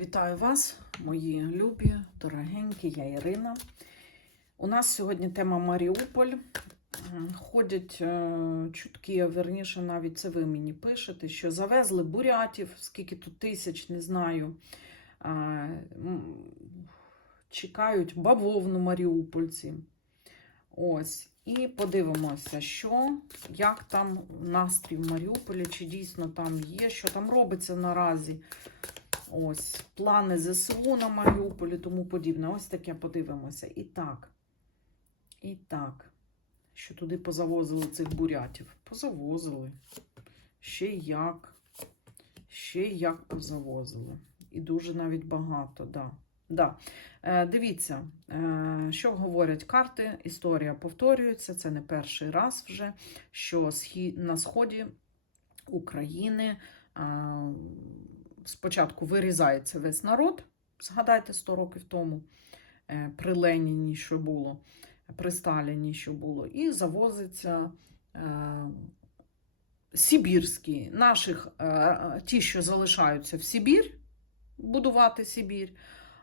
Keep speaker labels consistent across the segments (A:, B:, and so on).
A: Вітаю вас, мої любі, дорогенькі, я Ірина. У нас сьогодні тема Маріуполь. Ходять е, чутки, верніше, навіть це ви мені пишете, що завезли бурятів, скільки тут тисяч, не знаю. Чекають бавовну маріупольці. Ось. І подивимося, що, як там настрій в Маріуполі, чи дійсно там є, що там робиться наразі. Ось, плани ЗСУ на Маріуполі, тому подібне. Ось таке подивимося. І так. І так. Що туди позавозили цих бурятів? Позавозили. Ще як. Ще як позавозили. І дуже навіть багато, да. Да. Е, дивіться, е, що говорять карти. Історія повторюється. Це не перший раз вже, що на сході України. Е, спочатку вирізається весь народ, згадайте 100 років тому, е, при Леніні, що було, при Сталіні, що було, і завозиться е, Сибірські, наших, е, ті, що залишаються в Сибір, будувати Сибір.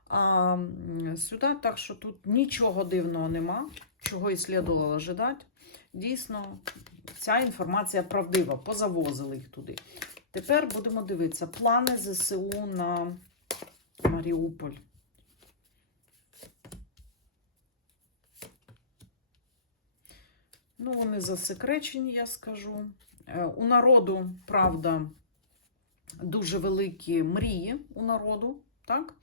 A: А сюди, так що тут нічого дивного нема, чого і слідувало ожидати. Дійсно, ця інформація правдива, позавозили їх туди. Тепер будемо дивитися плани ЗСУ на Маріуполь. Ну, вони засекречені, я скажу. Е, У народу, правда, дуже великі мрії у народу, так?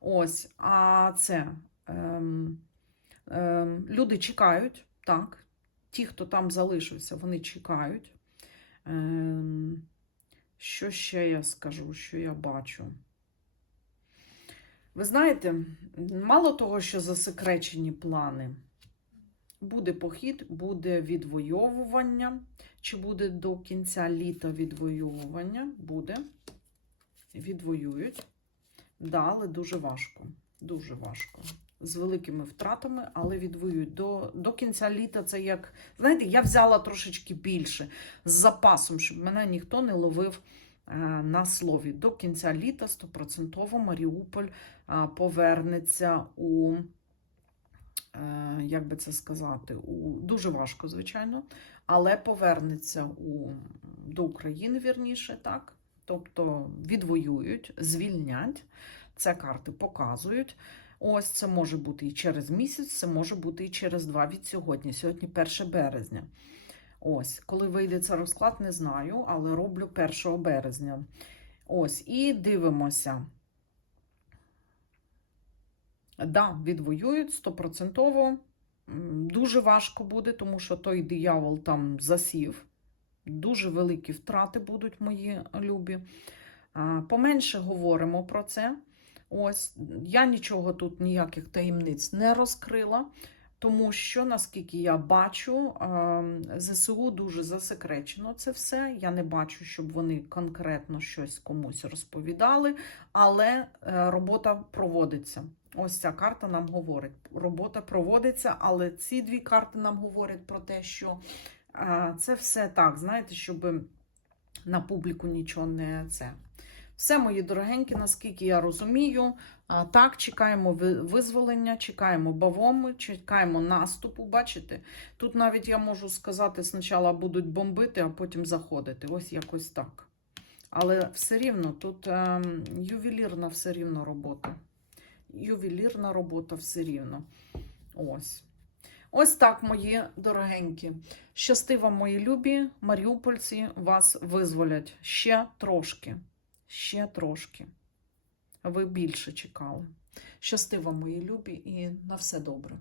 A: Ось, а це ем, ем, люди чекають, так. Ті, хто там залишився, вони чекають. Ем, що ще я скажу, що я бачу? Ви знаєте, мало того, що засекречені плани, буде похід, буде відвоювання. Чи буде до кінця літа відвоювання? Буде. Відвоюють. Да, але дуже важко. Дуже важко. З великими втратами, але відвоюють. До, до кінця літа це як. Знаєте, я взяла трошечки більше з запасом, щоб мене ніхто не ловив е, на слові. До кінця літа стопроцентово Маріуполь е, повернеться у, е, як би це сказати, у дуже важко, звичайно, але повернеться у, до України, вірніше, так. Тобто відвоюють, звільнять. Це карти показують. Ось це може бути і через місяць, це може бути і через два від сьогодні. Сьогодні 1 березня. Ось, коли вийде цей розклад, не знаю, але роблю 1 березня. Ось, і дивимося. Да, відвоюють стопроцентово. Дуже важко буде, тому що той диявол там засів. Дуже великі втрати будуть мої любі. Поменше говоримо про це. Ось я нічого тут, ніяких таємниць не розкрила, тому що, наскільки я бачу, ем, ЗСУ дуже засекречено це все. Я не бачу, щоб вони конкретно щось комусь розповідали, але е, робота проводиться. Ось ця карта нам говорить. Робота проводиться, але ці дві карти нам говорять про те, що е, це все так, знаєте, щоб на публіку нічого не це. Все, мої дорогенькі, наскільки я розумію, так, чекаємо визволення, чекаємо бавоми, чекаємо наступу. Бачите? Тут навіть я можу сказати, спочатку будуть бомбити, а потім заходити. Ось якось так. Але все рівно тут ем, ювелірна все рівно робота. Ювелірна робота все рівно. Ось. Ось так, мої дорогенькі. Щасти вам, мої любі, маріупольці вас визволять ще трошки. Ще трошки. Ви більше чекали. Щасти вам, мої любі, і на все добре.